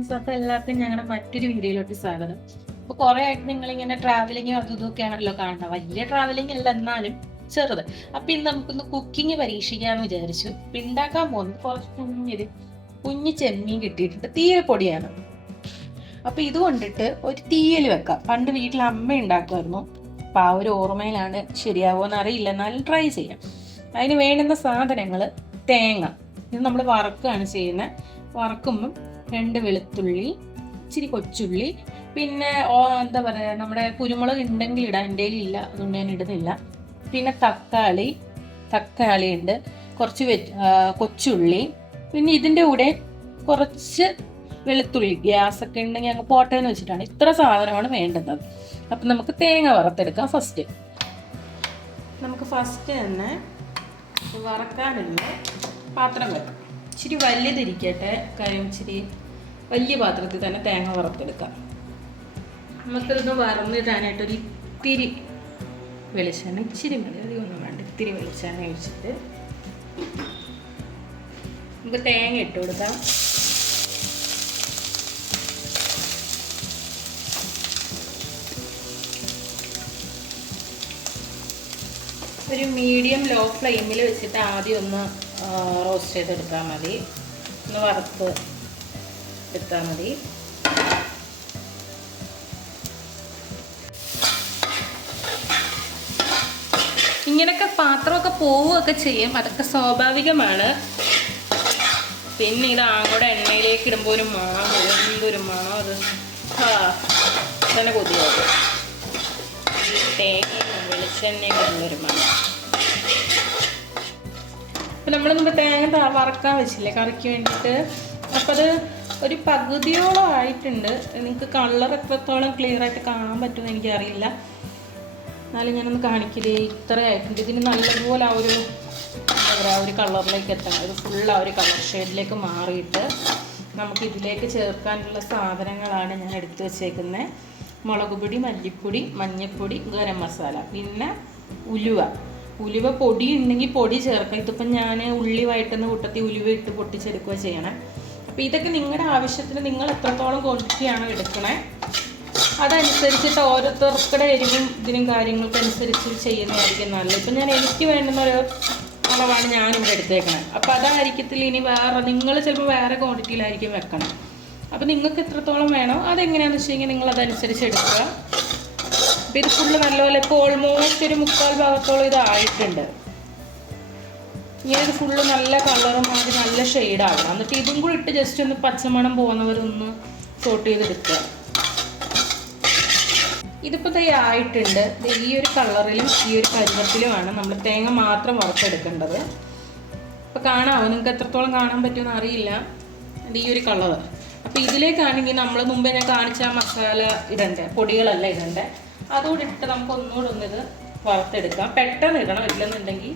Friends, അപ്പോൾ എല്ലാവർക്കും ഞങ്ങളുടെ മറ്റൊരു വീഡിയോയിലോട്ട് സ്വാഗതം. അപ്പോൾ കുറേ ആയിട്ട് നിങ്ങളിങ്ങനെ ട്രാവലിങ്ങും അതും ഇതൊക്കെയാണല്ലോ കാണുന്നത്. വലിയ ട്രാവലിംഗ് അല്ല, എന്നാലും ചെറുത്. അപ്പോൾ ഇന്ന് നമുക്കൊന്ന് കുക്കിംഗ് പരീക്ഷിക്കാമെന്ന് വിചാരിച്ചു. ഇപ്പം ഉണ്ടാക്കാൻ പോകുന്നത് കുറച്ച് കുഞ്ഞ് ചെമ്മീൻ കിട്ടിയിട്ടുണ്ട്. തീരെ പൊടിയാണ്. അപ്പോൾ ഇത് കൊണ്ടിട്ട് ഒരു തീയൽ വെക്കാം. പണ്ട് വീട്ടിൽ അമ്മ ഉണ്ടാക്കുമായിരുന്നു. അപ്പോൾ ആ ഒരു ഓർമ്മയിലാണ്, ശരിയാവുമെന്ന് അറിയില്ല, എന്നാലും ട്രൈ ചെയ്യാം. അതിന് വേണ്ടുന്ന സാധനങ്ങൾ: തേങ്ങ, ഇത് നമ്മൾ വറക്കുകയാണ് ചെയ്യുന്നത്. വറക്കുമ്പം 2 വെളുത്തുള്ളി, ഇച്ചിരി കൊച്ചുള്ളി, പിന്നെ എന്താ പറയുക, നമ്മുടെ കുരുമുളക് ഉണ്ടെങ്കിൽ ഇടാം. എൻ്റെ ഇല്ല, അതുകൊണ്ട് ഞാൻ ഇടുന്നില്ല. പിന്നെ തക്കാളി ഉണ്ട്, കുറച്ച് കൊച്ചുള്ളി, പിന്നെ ഇതിൻ്റെ കൂടെ കുറച്ച് വെളുത്തുള്ളി. ഗ്യാസൊക്കെ ഉണ്ടെങ്കിൽ അങ്ങ് പോട്ടേന്ന് വെച്ചിട്ടാണ്. ഇത്ര സാധനമാണ് വേണ്ടുന്നത്. അപ്പം നമുക്ക് തേങ്ങ വറുത്തെടുക്കാം. നമുക്ക് ഫസ്റ്റ് തന്നെ വറക്കാനുള്ള പാത്രം വെക്കാം. ഇച്ചിരി വലുതിരിക്കട്ടെ, കാര്യം ഇച്ചിരി വലിയ പാത്രത്തിൽ തന്നെ തേങ്ങ വറുത്തെടുക്കാം. നമുക്കിതൊന്ന് വറന്നിടാനായിട്ടൊരു ഇത്തിരി വെളിച്ചെണ്ണ, ഇച്ചിരി മതി, അധികമൊന്നും വേണ്ട, ഇത്തിരി വെളിച്ചെണ്ണ ഒഴിച്ചിട്ട് നമുക്ക് തേങ്ങ ഇട്ട് കൊടുക്കാം. ഒരു മീഡിയം ലോ ഫ്ലെയിമിൽ വെച്ചിട്ട് ആദ്യം ഒന്ന് റോസ്റ്റ് ചെയ്തെടുത്താൽ മതി, ഒന്ന് വറുത്ത് എടുത്താൽ മതി. ഇങ്ങനെയൊക്കെ പാത്രമൊക്കെ പോവുകയൊക്കെ ചെയ്യും, അതൊക്കെ സ്വാഭാവികമാണ്. പിന്നെ ഇത് അങ്ങോട്ട് എണ്ണയിലേക്ക് ഇടുമ്പോൾ ഒരു മണം, എന്തൊരു മണം അത്! തന്നെ കൊതിയാവും. തേങ്ങയും വെളിച്ചെണ്ണയും ഉള്ളൊരു മണം. അപ്പം നമ്മൾ മുമ്പ് തേങ്ങ വറക്കാൻ വെച്ചില്ലേ കറിക്ക് വേണ്ടിയിട്ട്, അപ്പം അത് ഒരു പകുതിയോളം ആയിട്ടുണ്ട്. നിങ്ങൾക്ക് കളർ എത്രത്തോളം ക്ലിയർ ആയിട്ട് കാണാൻ പറ്റുമെന്ന് എനിക്കറിയില്ല, എന്നാലും ഞാനൊന്ന് കാണിക്കില്ലേ. ഇത്ര ആയിട്ടുണ്ട്. ഇതിന് നല്ലതുപോലെ ആ ഒരു എന്താ പറയുക, ഒരു കളറിലേക്ക് എത്തണം. ഇത് ഫുൾ ആ ഒരു കളർ ഷെയ്ഡിലേക്ക് മാറിയിട്ട് നമുക്ക് ഇതിലേക്ക് ചേർക്കാനുള്ള സാധനങ്ങളാണ് ഞാൻ എടുത്തു വച്ചേക്കുന്നത്. മുളക് പൊടി, മല്ലിപ്പൊടി, മഞ്ഞൾപ്പൊടി, ഗരം മസാല, പിന്നെ ഉലുവ പൊടി ഉണ്ടെങ്കിൽ പൊടി ചേർക്കാം. ഇതിപ്പം ഞാൻ ഉള്ളി വഴറ്റുന്ന കൂട്ടത്തിൽ ഉലുവ ഇട്ട് പൊട്ടിച്ചെടുക്കുക ചെയ്യണേ. അപ്പോൾ ഇതൊക്കെ നിങ്ങളുടെ ആവശ്യത്തിന്, നിങ്ങൾ എത്രത്തോളം ക്വാണ്ടിറ്റിയാണോ എടുക്കണേ അതനുസരിച്ചിട്ട് ഓരോരുത്തർക്കുടെ എരിവും ഇതിനും കാര്യങ്ങൾക്കനുസരിച്ച് ചെയ്യുന്നതായിരിക്കും നല്ലത്. ഇപ്പം എനിക്ക് വേണ്ടുന്ന ഒരു അളവാണ് ഞാനിവിടെ എടുത്തേക്കണേ. അപ്പോൾ അതായിരിക്കത്തില്ല ഇനി വേറെ, നിങ്ങൾ ചിലപ്പോൾ വേറെ ക്വാണ്ടിറ്റിയിലായിരിക്കും വെക്കണം. അപ്പോൾ നിങ്ങൾക്ക് എത്രത്തോളം വേണോ അതെങ്ങനെയാണെന്ന് വെച്ച് കഴിഞ്ഞാൽ നിങ്ങൾ അതനുസരിച്ച് എടുക്കുക. അപ്പോൾ ഇത് ഫുള്ള് നല്ലപോലെ ഇപ്പോൾ ഓൾമോസ്റ്റ് ഒരു 3/4 ഭാഗത്തോളം ഇതായിട്ടുണ്ട്. ഇങ്ങനെ ഇത് ഫുള്ള് നല്ല കളറും അത് നല്ല ഷെയ്ഡാകണം. എന്നിട്ട് ഇതും കൂടി ഇട്ട് ജസ്റ്റ് ഒന്ന് പച്ചമണം പോകുന്നവരൊന്ന് സോട്ട് ചെയ്തെടുക്കുക. ഇതിപ്പോൾ ആയിട്ടുണ്ട്. ഈ ഒരു കളറിലും ഈ ഒരു പരുവത്തിലുമാണ് നമ്മൾ തേങ്ങ മാത്രം വറുത്തെടുക്കേണ്ടത്. അപ്പോൾ കാണാമോ, നിങ്ങൾക്ക് എത്രത്തോളം കാണാൻ പറ്റുമെന്ന് അറിയില്ല. ഈ ഒരു കളർ. അപ്പോൾ ഇതിലേക്കാണെങ്കിൽ നമ്മൾ മുമ്പേ ഞാൻ കാണിച്ച മസാല ഇടണ്ടേ, പൊടികളല്ല ഇടണ്ടേ, അതുകൂടി ഇട്ട് നമുക്ക് ഒന്നുകൂടെ ഒന്നിത് വറുത്തെടുക്കാം. പെട്ടെന്ന് ഇടണം, ഇല്ലെന്നുണ്ടെങ്കിൽ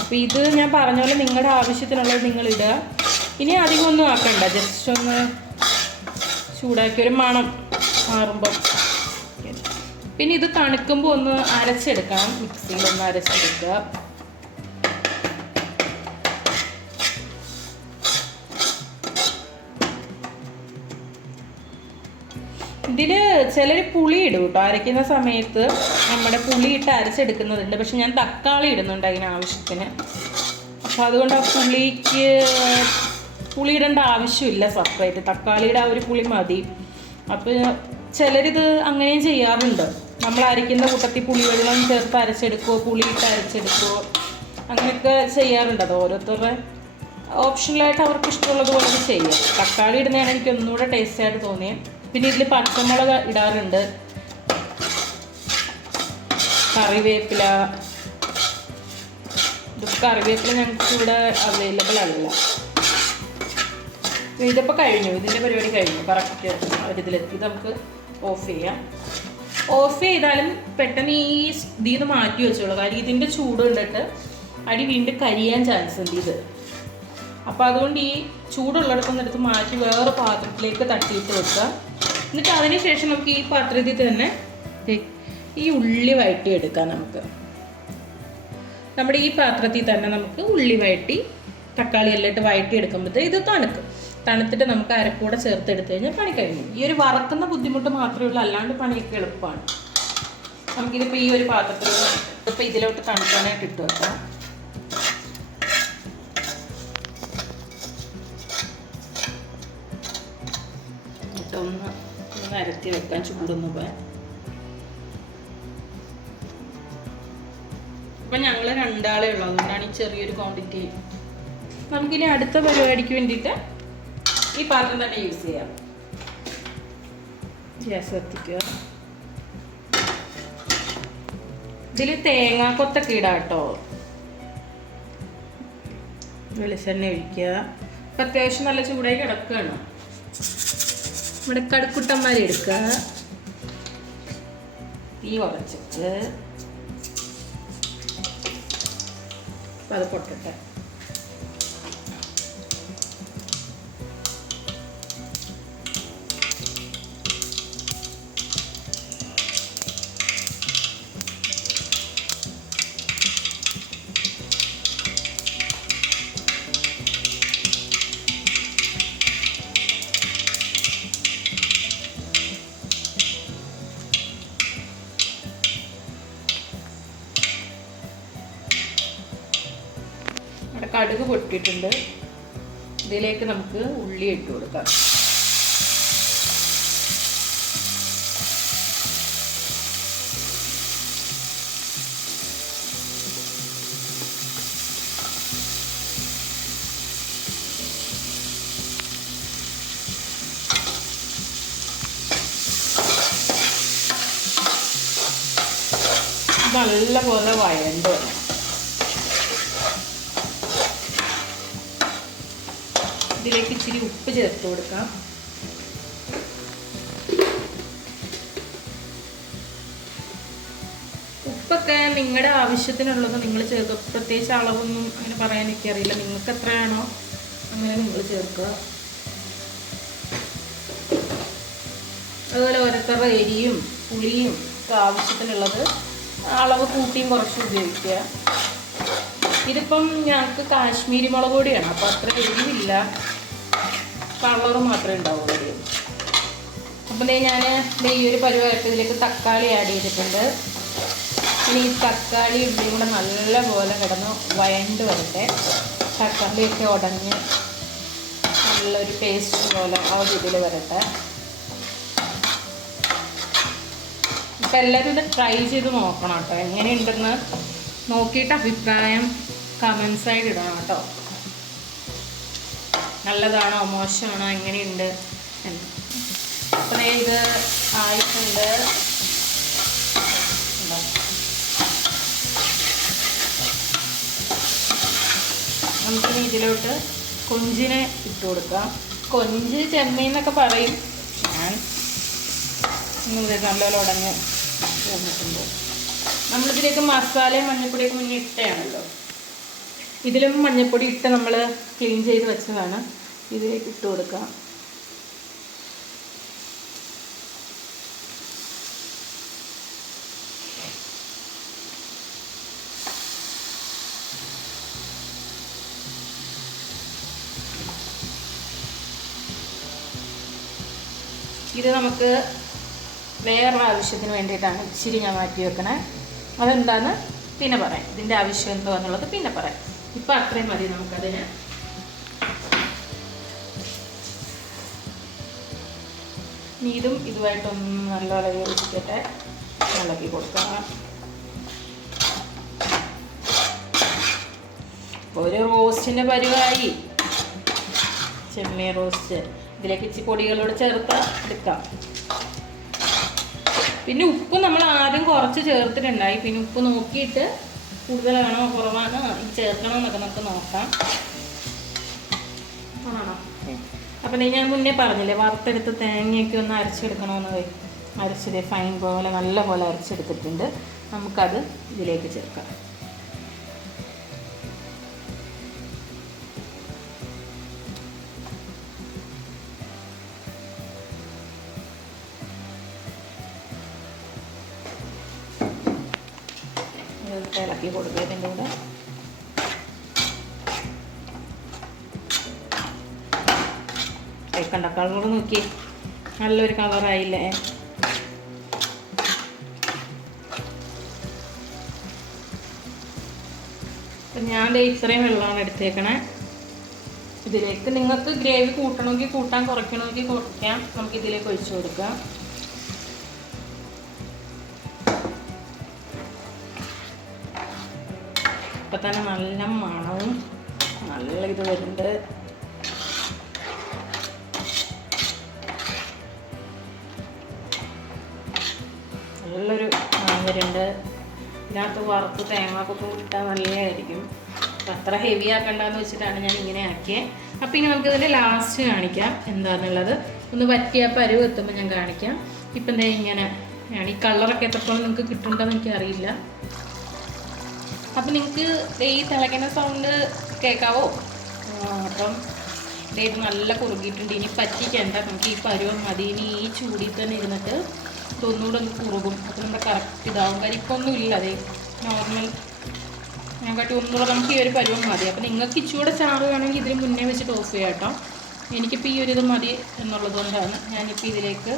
അപ്പോൾ ഇത് ഞാൻ പറഞ്ഞ പോലെ നിങ്ങളുടെ ആവശ്യത്തിനുള്ളത് നിങ്ങൾ ഇടുക. ഇനി അധികം ഒന്നും ആക്കണ്ട, ജസ്റ്റ് ഒന്ന് ചൂടാക്കി ഒരു മണം മാറുമ്പം. പിന്നെ ഇത് തണുക്കുമ്പോൾ ഒന്ന് അരച്ചെടുക്കണം, മിക്സിയിലൊന്ന് അരച്ചെടുക്കുക. ഇതിൽ ചിലർ പുളി ഇടും കേട്ടോ, അരയ്ക്കുന്ന സമയത്ത് നമ്മുടെ പുളി ഇട്ട് അരച്ചെടുക്കുന്നതുണ്ട്. പക്ഷെ ഞാൻ തക്കാളി ഇടുന്നുണ്ട് അതിനാവശ്യത്തിന്. അപ്പോൾ അതുകൊണ്ട് ആ പുളി ഇടേണ്ട ആവശ്യമില്ല സെപ്പറേറ്റ്, തക്കാളിയുടെ ആ ഒരു പുളി മതി. അപ്പോൾ ചിലരിത് അങ്ങനെയും ചെയ്യാറുണ്ട്. നമ്മൾ അരയ്ക്കുന്ന കൂട്ടത്തിൽ പുളിവെള്ളം ചേർത്ത് അരച്ചെടുക്കുമോ, പുളി ഇട്ട് അരച്ചെടുക്കുമോ, അങ്ങനെയൊക്കെ ചെയ്യാറുണ്ട്. അത് ഓരോരുത്തരുടെ ഓപ്ഷണലായിട്ട് അവർക്ക് ഇഷ്ടമുള്ളത് പോലെ ചെയ്യാം. തക്കാളി ഇടുന്നതാണ് എനിക്ക് ഒന്നുകൂടെ ടേസ്റ്റായിട്ട് തോന്നിയത്. പിന്നെ ഇതിൽ പച്ചമുളക് ഇടാറുണ്ട്, കറിവേപ്പില. കറിവേപ്പില ഞങ്ങൾക്ക് ഇവിടെ അവൈലബിൾ അല്ല. ഇതിപ്പോൾ കഴിഞ്ഞു, ഇതിൻ്റെ പരിപാടി കഴിഞ്ഞു. കറക്റ്റ് ഒരിതിലെത്തി. ഇത് നമുക്ക് ഓഫ് ചെയ്യാം. ഓഫ് ചെയ്താലും പെട്ടെന്ന് ഇതിൽ നിന്ന് മാറ്റി വെച്ചോളൂ, കാര്യം ഇതിൻ്റെ ചൂട് കണ്ടിട്ട് അടി വീണ്ടും കരിയാൻ ചാൻസ് ഉണ്ട് ഇത്. അപ്പോൾ അതുകൊണ്ട് ഈ ചൂടുള്ളിടത്തൊന്നും എടുത്ത് മാറ്റി വേറെ പാത്രത്തിലേക്ക് തട്ടിയിട്ട് വെക്കുക. എന്നിട്ട് അതിന് ശേഷം നമുക്ക് ഈ പാത്രത്തിൽ തന്നെ ഈ ഉള്ളി വഴറ്റി എടുക്കാം. നമ്മുടെ ഈ പാത്രത്തിൽ തന്നെ നമുക്ക് ഉള്ളി വഴറ്റി തക്കാളി എല്ലാം ഇട്ട് വഴറ്റിയെടുക്കുമ്പോഴത്തേ ഇത് തണുത്തിട്ട് നമുക്ക് അരക്കൂടെ ചേർത്തെടുത്ത് കഴിഞ്ഞാൽ പണി കഴിഞ്ഞു. ഈ ഒരു വറക്കുന്ന ബുദ്ധിമുട്ട് മാത്രമേ ഉള്ളൂ, അല്ലാണ്ട് പണിയൊക്കെ എളുപ്പമാണ്. നമുക്കിതിപ്പോൾ ഈ ഒരു പാത്രത്തിൽ ഇപ്പോൾ ഇതിലോട്ട് തണുക്കാനായിട്ട് ഇട്ട് വെക്കാം. ഒന്ന് അരത്തി വെക്കാൻ ചൂടൊന്ന് പോയാൽ. അപ്പം ഞങ്ങൾ 2 ആളേ ഉള്ളൂ, അതുകൊണ്ടാണ് ഈ ചെറിയൊരു ക്വാണ്ടിറ്റി. നമുക്കിനി അടുത്ത പരിപാടിക്ക് വേണ്ടിയിട്ട് ഈ പാത്രം തന്നെ യൂസ് ചെയ്യാം. ഗ്യാസ് കത്തിക്കുക. ഇതിൽ തേങ്ങാക്കൊത്തൊക്കെ ഇടാം കേട്ടോ. വെളിച്ചെണ്ണ ഒഴിക്കുക. അപ്പം അത്യാവശ്യം നല്ല ചൂടായി കിടക്കുകയാണ്. ഇവിടെ കടുക്കുട്ടന്മാരെ എടുക്കുക. തീ ഉറച്ചിട്ട് അപ്പം അത് പൊട്ടട്ടെ. കടുക് പൊട്ടിയിട്ടുണ്ട്. ഇതിലേക്ക് നമുക്ക് ഉള്ളി ഇട്ട് കൊടുക്കാം. നല്ലപോലെ വഴണ്ട് വേണം. ഇതിലേക്ക് ഇച്ചിരി ഉപ്പ് ചേർത്ത് കൊടുക്കാം. ഉപ്പൊക്കെ നിങ്ങളുടെ ആവശ്യത്തിനുള്ളത് നിങ്ങൾ ചേർക്കുക. പ്രത്യേകിച്ച് അളവൊന്നും അങ്ങനെ പറയാൻ എനിക്കറിയില്ല. നിങ്ങൾക്ക് എത്രയാണോ അങ്ങനെ നിങ്ങൾ ചേർക്കുക. അതുപോലെ ഓരോരുത്തരുടെ എരിയും പുളിയും ഒക്കെ ആവശ്യത്തിനുള്ളത് അളവ് കൂട്ടിയും കുറച്ചും ഉപയോഗിക്കുക. ഇതിപ്പം ഞങ്ങൾക്ക് കാശ്മീരി മുളക് പൊടിയാണ്, അപ്പോൾ അത്ര എരിവില്ല, കളറ് മാത്രമേ ഉണ്ടാവുള്ളൂ. അപ്പം ഞാൻ ഈ ഒരു പരിവായിട്ട് ഇതിലേക്ക് തക്കാളി ആഡ് ചെയ്തിട്ടുണ്ട്. ഇനി ഈ തക്കാളി ഉള്ളിയും കൂടെ നല്ലപോലെ കിടന്ന് വഴണ്ട് വരട്ടെ. തക്കാളിയൊക്കെ ഉടഞ്ഞ് നല്ലൊരു പേസ്റ്റ് പോലെ ആ ഒരു ഇതിൽ വരട്ടെ. ഇപ്പം എല്ലാവരും ഇത് ട്രൈ ചെയ്ത് നോക്കണം കേട്ടോ. എങ്ങനെയുണ്ടെന്ന് നോക്കിയിട്ട് അഭിപ്രായം കമൻസായിട്ട് ഇടണം കേട്ടോ. നല്ലതാണോ മോശമാണോ എങ്ങനെയുണ്ട് എന്ന്. അപ്പം ഇത് ആയിട്ടുണ്ട്. നമുക്കിനി ഇതിലോട്ട് കൊഞ്ചിനെ ഇട്ട് കൊടുക്കാം. കൊഞ്ച് ചെമ്മീൻ എന്നൊക്കെ പറയും. ഞാൻ നല്ലപോലെ ഉടഞ്ഞ് തോന്നിട്ടുണ്ട്. നമ്മളിതിലേക്ക് മസാലയും മഞ്ഞൾപ്പൊടിയൊക്കെ മുന്നേ ഇട്ടയാണല്ലോ. ഇതിലും മഞ്ഞൾപ്പൊടി ഇട്ട് നമ്മൾ ക്ലീൻ ചെയ്ത് വെച്ചതാണ്. ഇതിലേക്ക് ഇട്ട് കൊടുക്കാം. ഇത് നമുക്ക് വേറൊരു ആവശ്യത്തിന് വേണ്ടിയിട്ടാണ് ഇച്ചിരി ഞാൻ മാറ്റി വെക്കണേ. അതെന്താന്ന് പിന്നെ പറയാം. ഇതിൻ്റെ ആവശ്യം എന്തോ എന്നുള്ളത് പിന്നെ പറയാം. ഇപ്പം അത്രയും മതി നമുക്കതിന്. ഇതും ഇതുമായിട്ടൊന്ന് നല്ലപോലെ യോജിക്കട്ടെ. ഇളക്കി കൊടുക്കാം. ഒരു റോസ്റ്റിൻ്റെ പരിവായി. ചെമ്മീൻ റോസ്റ്റ് ഇതിലേക്ക് ഇച്ചിരി പൊടികളോട് ചേർത്ത് എടുക്കാം. പിന്നെ ഉപ്പ് നമ്മൾ ആദ്യം കുറച്ച് ചേർത്തിട്ടുണ്ടായി. പിന്നെ ഉപ്പ് നോക്കിയിട്ട് കൂടുതലാണോ കുറവാണോ ചേർക്കണോ എന്നൊക്കെ നമുക്ക് നോക്കാം. ആണോ? അപ്പം ഞാൻ മുന്നേ പറഞ്ഞില്ലേ വറുത്തെടുത്ത് തേങ്ങയൊക്കെ ഒന്ന് അരച്ചെടുക്കണമെന്ന്. അരച്ചത് ഫൈൻ പോലെ നല്ല പോലെ അരച്ചെടുത്തിട്ടുണ്ട്. നമുക്കത് ഇതിലേക്ക് ചേർക്കാം. ഇളക്കി കൊടുക്കുക. ഇതിൻ്റെ കൂടെ കണ്ട കളർ നോക്കി, നല്ലൊരു കളറായില്ലേ. അപ്പം ഞാൻ ഇത്രയും വെള്ളമാണ് എടുത്തേക്കണേ. ഇതിലേക്ക് നിങ്ങൾക്ക് ഗ്രേവി കൂട്ടണമെങ്കിൽ കൂട്ടാൻ, കുറയ്ക്കണമെങ്കിൽ കുറയ്ക്കാം. നമുക്കിതിലേക്ക് ഒഴിച്ചു കൊടുക്കാം. ഇപ്പം തന്നെ നല്ല മണവും നല്ല ഇത് വരുന്നുണ്ട്. നല്ലൊരു മണം വരുന്നുണ്ട്. ഇതിനകത്ത് വറുത്ത് തേങ്ങാക്കൊക്കെ ഇട്ടാൽ നല്ലതായിരിക്കും. അപ്പം അത്ര ഹെവി ആക്കണ്ടെന്ന് വെച്ചിട്ടാണ് ഞാൻ ഇങ്ങനെ ആക്കിയത്. അപ്പം ഇനി നമുക്കിതിൻ്റെ ലാസ്റ്റ് കാണിക്കാം എന്താണെന്നുള്ളത്. ഒന്ന് വറ്റിയ പരുവ് എത്തുമ്പോൾ ഞാൻ കാണിക്കാം. ഇപ്പം എന്താ ഇങ്ങനെ ആണ്. ഈ കളറൊക്കെ എത്രത്തോളം നിങ്ങൾക്ക് കിട്ടുന്നുണ്ടെന്ന് എനിക്കറിയില്ല. അപ്പം നിങ്ങൾക്ക് ഈ തിളയ്ക്കുന്ന സൗണ്ട് കേൾക്കാവോ? അപ്പം ഇത് നല്ല കുറുകിയിട്ടുണ്ട്. ഇനി പറ്റിക്കേണ്ട, നമുക്ക് ഈ പരുവം മതി. ഇനി ഈ ചൂടിൽ തന്നെ ഇരുന്നിട്ട് ഇതൊന്നുകൂടെ ഒന്ന് കുറുകും. അപ്പോൾ നമ്മുടെ കറക്റ്റ് ഇതാവും. കരിപ്പൊന്നും ഇല്ല. അതേ നോർമൽ ഞാൻ കാട്ടി ഒന്നുകൂടെ നമുക്ക് ഈ ഒരു പരുവം മതി. അപ്പം നിങ്ങൾക്ക് ഇച്ചിലൂടെ ചാറ് വേണമെങ്കിൽ ഇതിന് മുന്നേ വെച്ചിട്ട് ഓഫ് ചെയ്യാം കേട്ടോ. എനിക്കിപ്പോൾ ഈ ഒരു ഇത് മതി എന്നുള്ളത് കൊണ്ടാണ് ഞാനിപ്പോൾ ഇതിലേക്ക്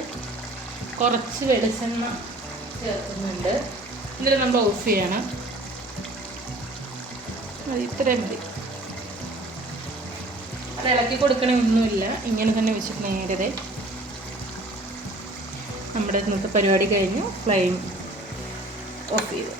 കുറച്ച് വെളിച്ചെണ്ണ ചേർക്കുന്നുണ്ട്. എന്നിട്ട് നമ്മൾ ഓഫ് ചെയ്യണം. അത് ഇത്രയും മതി. അത് ഇളക്കി കൊടുക്കണമൊന്നുമില്ല. ഇങ്ങനെ തന്നെ വെച്ചിട്ട് നേരത്തെ നമ്മുടെ ഇന്നത്തെ പരിപാടി കഴിഞ്ഞു. ഫ്ലെയിം ഓഫ് ചെയ്തു.